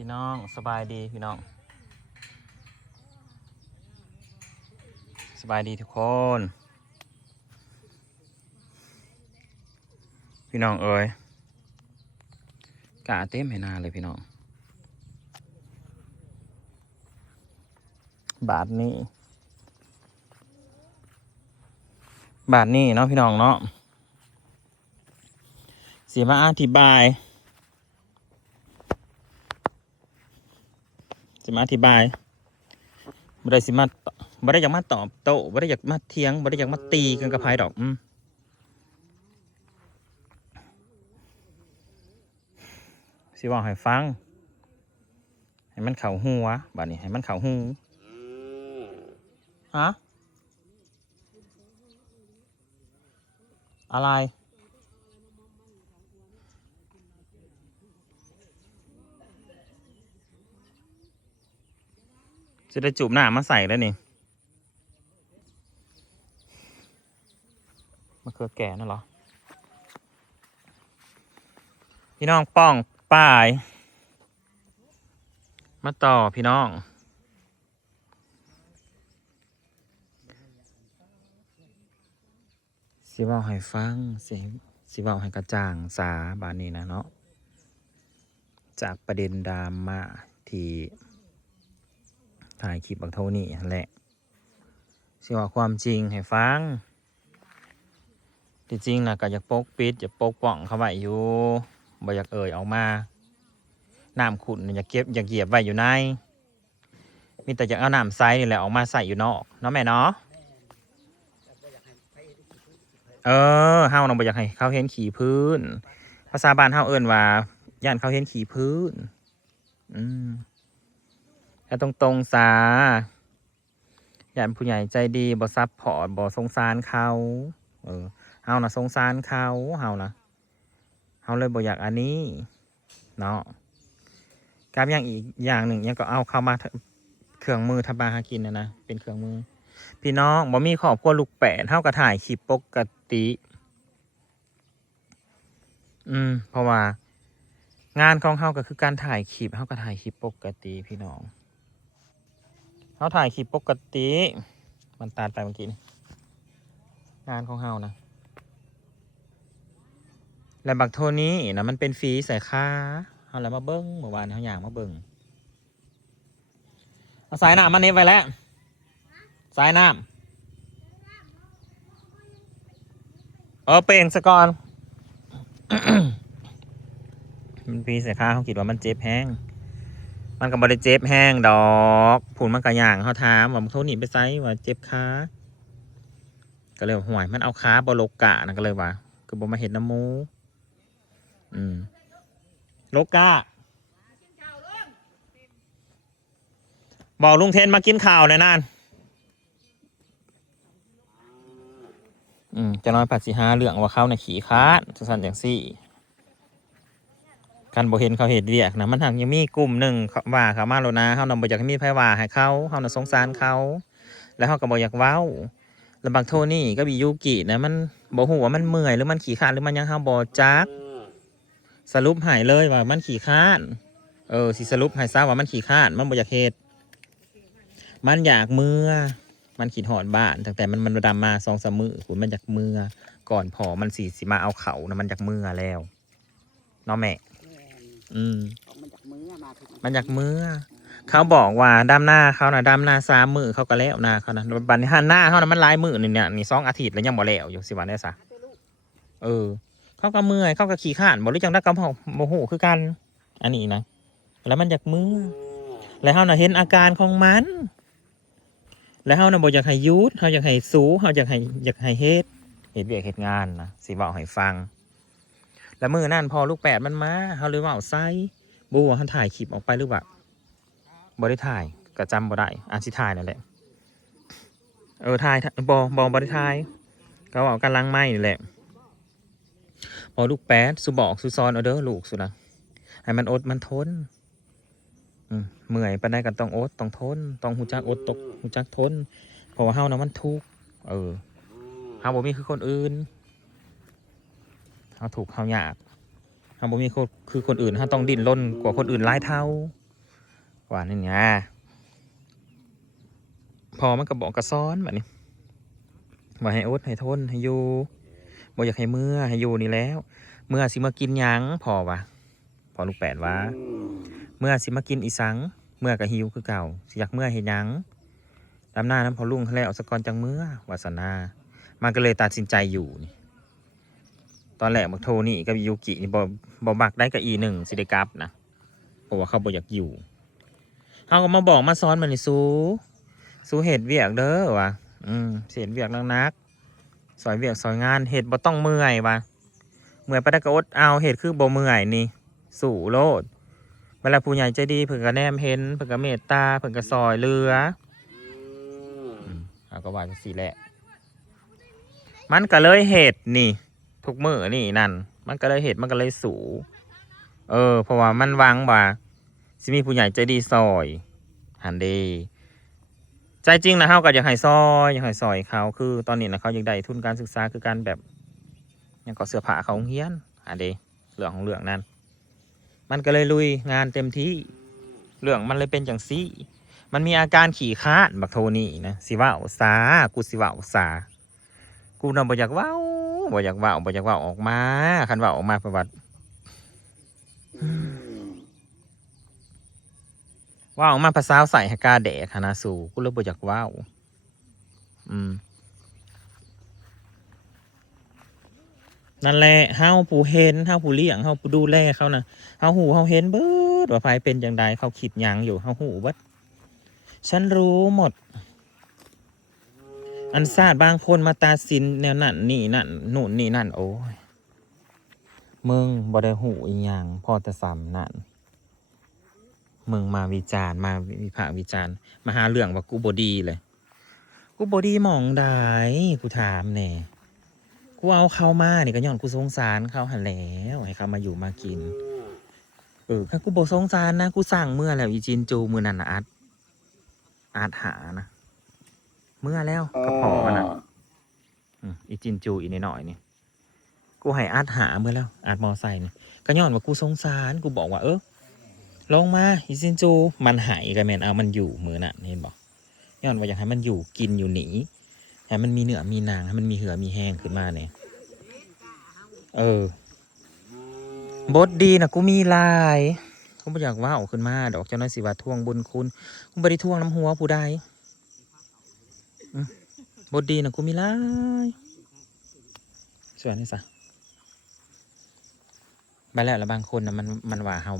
พี่น้องสบายดีพี่น้องสบายดีทุกคนพี่น้องเอ๋ยกะเต็มให้นาเลยพี่น้องบาทนี้เนาะพี่น้องเนาะสิมาอธิบายบ่ได้สิมาบ่ได้อยากมาตอบโต้บ่ได้อยากมาเถียงบ่ได้อยากมาตีกันกับไผดอกสิเว้าให้ฟังให้มันเข้าหูวะบัดนี้ให้มันเข้าหูฮะอะไรจะได้จูบหน้ามาใส่แล้วนี่มะเขือแก่นั่นเหรอพี่น้องป้องป้ายมาต่อพี่น้องสิเว้าให้ฟังสิเว้าให้กระจ่างสาบานนี้นะเนาะจากประเด็นดราม่าที่ถ่ายคลิปบักโทนี่แหละสิว่าความจริงให้ฟังที่จริงนะก็อยากปกปิดอยากปกป้องเขาไว้อยู่บ่อยากออกมาน้ำขุ่นอยากเก็บอยากเหยียบไว้อยู่ในมีแต่อยากเอาน้ำใสนี่แหละออกมาใส่อยู่นอกเนาะแม่เนาะเฮาน้องบ่อยากให้เขาเห็นขี่พื้นภาษาบ้านเฮาเอิ้นว่าย่านเขาเห็นขี่พื้นแล้วตรงๆซาย่านผู้ใหญ่ใจดีบ่ซับพอร์ตบ่สงสารเขาเฮานะสงสารเขาเฮาเลยบ่อยากอันนี้เนาะกับอย่างอีกอย่างหนึ่งยังก็เอาเข้ามาเครื่องมือทำมาหากินนะเป็นเครื่องมือพี่น้องบ่มีครอบครัวลูกแปดเท่ากับถ่ายคลิปปกติเพราะว่างานของเฮาก็คือการถ่ายคลิปเฮาก็ถ่ายคลิปปกติพี่น้องเฮาถ่ายคลิปปกติมันตัดไปเมื่อกี้นี่งานของเฮานะและบักโทนี้นะมันเป็นฟรีใส่ค่าเฮาแล้วมาเบิ้งเมื่อวานเฮาอยากมาเบิ้งเอาสายน้ำมันนี้ไปแล้วสายน้ำเปล่งสะก่อน มันฟรีใส่ค่าเขาคิดว่ามันเจ็บแห้งมันก็บ่ได้เจ็บแห้งดอกผุนมันกระย่างเขาถามว่าเขาหนีไปไซว่าเจ็บขาก็เลยห่วยมันเอาขาบโลกะนะก็เลยว่าคือบ่มาเห็นน้ำมูโลกะบอกลุงเทนมากินข้าวหน่อยนั่นจะน้อยผัดสีหาเรื่องว่าเขาเนี่ยขี่ค้านสั่นอย่างซี่กันบ่เห็นเขาเห็นเรียกนะมันหักยังมีกลุ่มหนึ่งว่าเขามาแล้วนะเขานำบ่อยากให้มีไผว่าให้เขาน่ะสงสารเขาแล้วเขาก็บ่อยากเว้าแล้วบักโทนี่ก็บียูกินะมันบ่ฮู้ว่ามันเมื่อยหรือมันขี้คร้านหรือมันยังเฮาบ่จักสรุปให้เลยว่ามันขี้คร้านสิสรุปให้ซะว่ามันขี้คร้านมันบ่อยากเฮ็ดมันอยากเมื่อมันขีดหอดบ้านตั้งแต่มันดำมา2-3 มื้อขุนมันอยากเมื่อก่อนพอมันสิมาเอาเขานะมันอยากเมื่อแล้วเนาะแม่มันอยากเมื่อเขาบอกว่าดำหน้าเขานะดำหน้า3 มื้อเขาก็แล้วหน้าเขานะบัดนี้หันหน้าเขานะมันหลายมื้อนี่2 อาทิตย์แล้วยังบ่แล้วอยู่สิวันได้ซะเขาก็เมื่อยเขาก็ขี้ข้านบ่หรือจังได้กำโมโหคือกันอันนี้นะแล้วมันอยากเมื่อแล้วเขาน่ะเห็นอาการของมันแล้วเขาน่ะบ่อยากให้ยุดเขาอยากให้สูเขาอยากให้เฮ็ดเวียกเฮ็ดงานนะสิเว้าให้ฟังแล้วมื้อนั้นพอลูก8มันมาเขาเลยเว้าใส่บ่ว่าเขาถ่ายคลิปออกไปหรือว่าบ่ได้ถ่ายก็จำบ่ได้สิถ่ายนั่นแหละถ่ายบ่ได้ถ่ายก็เว้ากันหลังไมค์นี่แหละพอลูก8สุบอกสุซอนเอาเด้อลูกสุนะให้มันอดมันทนเมื่อยปานใดก็ต้องอดต้องทนต้องฮู้จักอดตกฮู้จักทนเพราะว่าเฮานะมันทุกข์เฮาบ่มีคือคนอื่นเฮาทุกข์เฮายากเฮาบ่มีคือคนอื่นเฮาต้องดิ้นรนกว่าคนอื่นหลายเท่า ว่านี่ไงพอมันก็บอกกระซ้อนแบบนี้ว่าให้อดให้ทนให้อยู่บ่อยากให้เมื่อให้อยู่นี่แล้วเมื่อสิมากินหยังพอวะพอลูกแปดว่าเมื่อสิมากินอีสังเมื่อก็หิวคือเก่าสิอยากเมื่อเห็นหยังดำหน้าน้ำพอลุ่งแล้วสกอนจังเมื่อวาสนามันก็เลยตัดสินใจอยู่นี่ตอนแรกบักโทนี่กับยูกินี่บ่มักได้กับอีหนึ่งสิได้กลับนะเพราะว่าเขาบ่อยากอยู่เขาก็มาบอกมาซ้อนมันนี่สู้เหตุเวียกเด้อวะเสียเวียกนักๆสอยเวียกสอยงานเหตุบ่ต้องเมื่อยวะเมื่อยไปได้ก็อดเอาเหตุคือบ่เมื่อยนี่สู่โลดเวลาผู้ใหญ่ใจดีเพิ่นก็แนมเห็นเพิ่นก็เมตตาเพิ่นก็ซอยเรือเอาก็ว่าจังซี่แหละมันก็เลยเหตุนี่ทุกมื้อนี่นั่นมันก็เลยเหตุมันก็เลยสู่เพราะว่ามันหวังว่าสิมีผู้ใหญ่ใจดีซอยหันเดใจจริงนะเขาก็อยากให้ซอยเขาคือตอนนี้นะเขาอยากได้ทุนการศึกษาคือการแบบอย่างก็เสื้อผ้าเขาเฮี้ยนหันเดเรื่องของเรื่องนั้นมันก็เลยลุยงานเต็มที่เรื่องมันเลยเป็นอย่างซี่มันมีอาการขี่คาดบักโทนี่นะสิว่าอุตสากูสิว่าอุตสากูนำบ่อยากว่าบ่อยากว่าออกมาคันว่าออกมาประวัติว่าออกมาภาษาใส่ให้กาแดกคณะสู่กูเลยบ่อยากว่านั่นแหละเฮาผู้เห็นเฮาผู้เลี้ยงเฮาผู้ดูแลเขานะเฮาหูเฮาเห็นเบิดว่าไฟเป็นอย่างใดเขาคิดหยังอยู่เฮาหูเบิดฉันรู้หมดอันซาดบางคนมาตาสินแนวนั่นนี่นั่นนู่นนี่นั่นโอ้ยมึงบ่ได้หูอีหยังพอแต่ซ้ำนั่นมึงมาวิจารณ์มาวิพากษ์วิจารณ์มาหาเรื่องว่ากูบ่ดีเลยกูบ่ดีหม่องใดกูถามแน่กูเอาเขามานี่ก็ย้อนกูสงสารเขาหันแล้วให้เขามาอยู่มากินถ้ากูบ่สงสารนะกูสั่งเมื่อแล้วอีจินจูมือนั่นนะอาร์ตหานะเมื่อแล้วก็พอมันนะอีจินจูอีนิดหน่อยนี่กูให้อาร์ตหาเมื่อแล้วอาร์ตมอไซค์นี่ก็ย้อนว่ากูสงสารกูบอกว่าลงมาอีจินจูมันหายกันแมนเอามันอยู่มือน่ะเห็นบอกย้อนว่าอยากให้มันอยู่กินอยู่หนีให้มันมีเนื้อมีหนังให้มันมีเหือมีแห้งขึ้นมาเนี่ยบทดีนะกูมีลายกูไม่อยากว่าออกขึ้นมาดอกเจ้าน้อยสิว่าท่วงบุญคุณกูไม่ได้ท่วงน้ำหัวผู้ใดบทดีนะกูมีลายสวยนี่สะไปแล้วบางคนนะมันว่าเฮา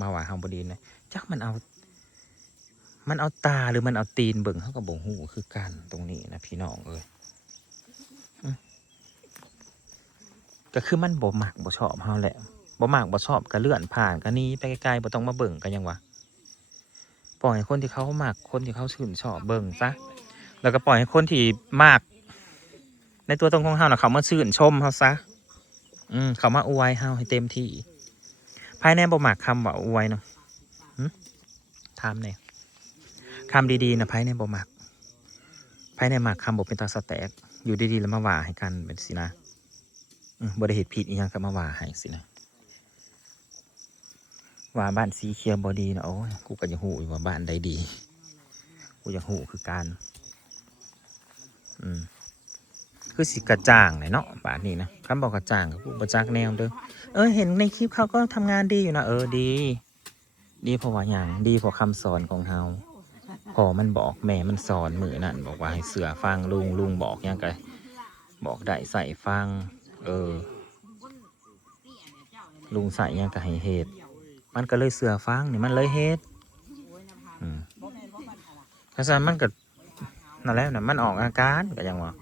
มาว่าเฮาบดีนะจักมันเอาตาหรือมันเอาตีนเบิ่งเขาก็บ่หูคือกันตรงนี้นะพี่น้องก็คือมันบ่มักบ่ชอบเฮาแหละบ่มักบ่ชอบก็เลื่อนผ่านก็นี้ไปไกลๆบ่ต้องมาเบิ่งกันยังวะปล่อยให้คนที่เขามักคนที่เขาชื่นชอบเบิ่งซะแล้วก็ปล่อยให้คนที่มากในตัวตนของเฮาน่ะเขามาชื่นชมเฮาซะเขามาอวยเฮาให้เต็มที่ภายในบ่มักคำว่าอวยเนาะถามแน่คำดีๆนะภายในบ่มักภายในมักคำบ่เป็นตาสแตกอยู่ดีๆแล้วมาว่าให้กันเป็นสินะบ่ได้เหตุผิดอีหยังก็มาว่าให้สินะว่าบ้านสีเขียวบ่ดีนะโอ้ยกูก็ยังหูว่าบ้านใดดีกูยังหูคือการคือสิกระจ่างเลยเนาะบ้านนี้นะคำบอกกระจ่างกับกูประจักแนวเด้อเห็นในคลิปเขาก็ทำงานดีอยู่นะดีเพราะว่าอย่างดีเพราะคำสอนของเฮาพอมันบอกแม่มันสอนมือนั่นบอกว่าให้เสือฟังลุงบอกยังไงบอกได้ใส่ฟังลุงใส่ยังไงให้เหตุมันก็เลยเสือฟังนี่มันเลยเหตุเพราะฉะนั้นมันก็นั่นแหละนะมันออกอาการก็ยังว่า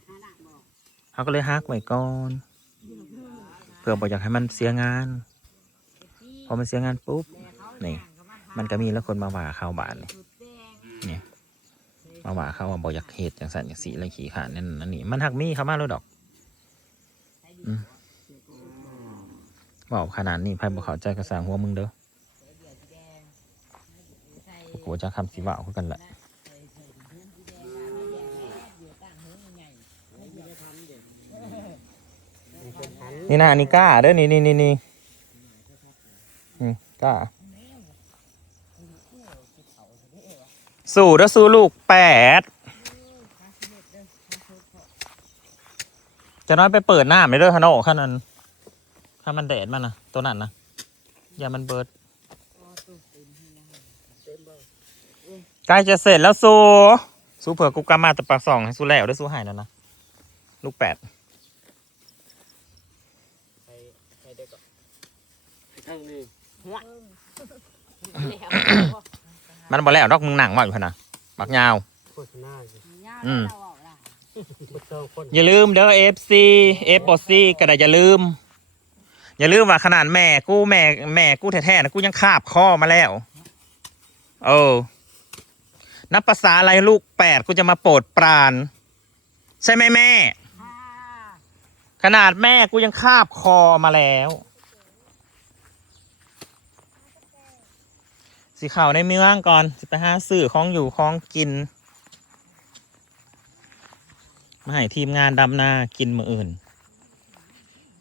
เขาก็เลยฮักไว้ก่อนเพื่อบอกอยากให้มันเสียงานพอมันเสียงานปุ๊บนี่มันก็มีแล้วคนมาว่าเขาบานเนี่ยมาว่าเขาว่าบอกอยากเหตุอย่างสั่นอย่างสีอะไรขี่ขาดนั่นนี่มันหักมีเขามาแล้วดอกบอกขนาดนี้ไพ่บอกเขาใจกระสางหัวมึงเด้อกูจะคำสีว่าเขากันแหละนี่นะอันนี้กล้าเด้อนี่กล้า สู้เด้อสู้ลูกแปดจะน้อยไปเปิดหน้าไม่เด้อฮะโน่ขั้นนั้นถ้ามันแดดมันนะตัวนั้นนะอย่ามันเบิดใกล้จะเสร็จแล้วสู้เผื่อกูกำมาแต่ปากสองให้สู้แล้วได้สู้หายแล้วนะลูกแปดมันบอกแล้วดอกมึงหนังว่าอยู่ขนาดบักยาวอย่าลืมเด้อFC FC ก็ได้อย่าลืมว่าขนาดแม่กูแท้ๆนะกูยังคาบข้อมาแล้วนับภาษาอะไรลูกแปดกูจะมาโปรดปรานใช่ไหมแม่ขนาดแม่กูยังคาบคอมาแล้วสีขาวในเมืองก่อนสิไปหาซื้อของอยู่ของกินมาให้ทีมงานดำนากินมื้ออื่น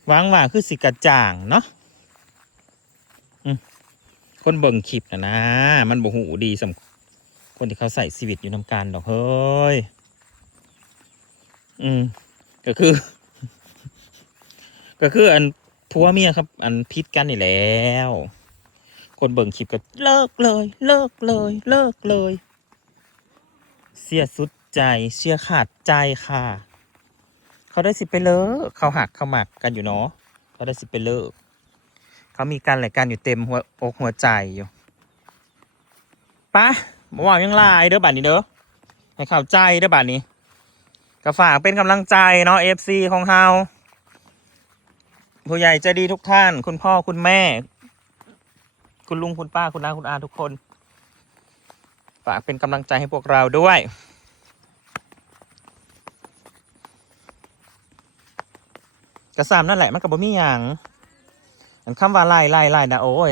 หวังว่าคือสิกระจ่างเนาะคนเบิ่งคลิปนะมันบ่หูดีสำคนที่เขาใส่ชีวิตอยู่นำกันดอกเฮ้ยก็คืออันผัวเมียครับอันพิษกันนี่แล้วคนเบิ่งคลิปก็เลิกเลยเสียสุดใจเชื่อขาดใจค่ะเขาได้สิไปเลิกเขาหักเขาหมักกันอยู่เนาะเขาได้สิไปเลิกเขามีกันหลายกันอยู่เต็มหัวอกหัวใจอยู่ปะบอกว่ายังไลน์เด้อบัดนี้เด้อให้เข้าใจเด้อบัดนี้ก็ฝากเป็นกำลังใจเนาะ FC ของเฮาผู้ใหญ่ใจดีทุกท่านคุณพ่อคุณแม่คุณลุงคุณป้าคุณน้าคุณอาทุกคนฝากเป็นกำลังใจให้พวกเราด้วยกระซามนั่นแหละมันกับบ่มีอย่างอันคำว่าไล่นะโอ้ย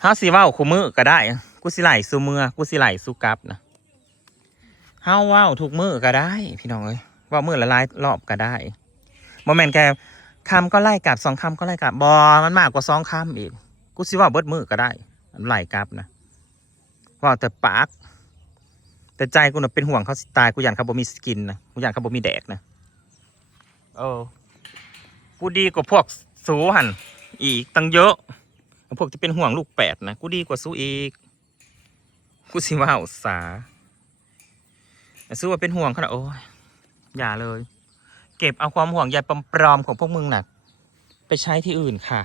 เฮาสิเว้าคู่มือก็ได้กูสิไล่สู่มือกูสิไล่สู่กลับนะเฮาเว้าทุกมือก็ได้พี่น้องเอ้ยว่ามือละหลายรอบก็ได้บ่แม่นแค่คำก็ไล่กลับ2คำก็ไล่กลับบ่มันมากกว่า2คำอีกกูสิเว้าเบิดมือก็ได้ไล่กลับนะว่าแต่ปากแต่ใจกูน่ะเป็นห่วงเขาสิตายกูอยากเขาบ่มีสกินนะกูอยากเขาบ่มีแดกนะกูดีกว่าพวกสูหันอีกตั้งเยอะพวกที่เป็นห่วงลูกแปดนะกูดีกว่าสู้อีกกูสิว่าอุตสาสู้ว่าเป็นห่วงขนาดโอ้ยอย่าเลยเก็บเอาความห่วงใยปลอมๆของพวกมึงน่ะไปใช้ที่อื่นค่ะ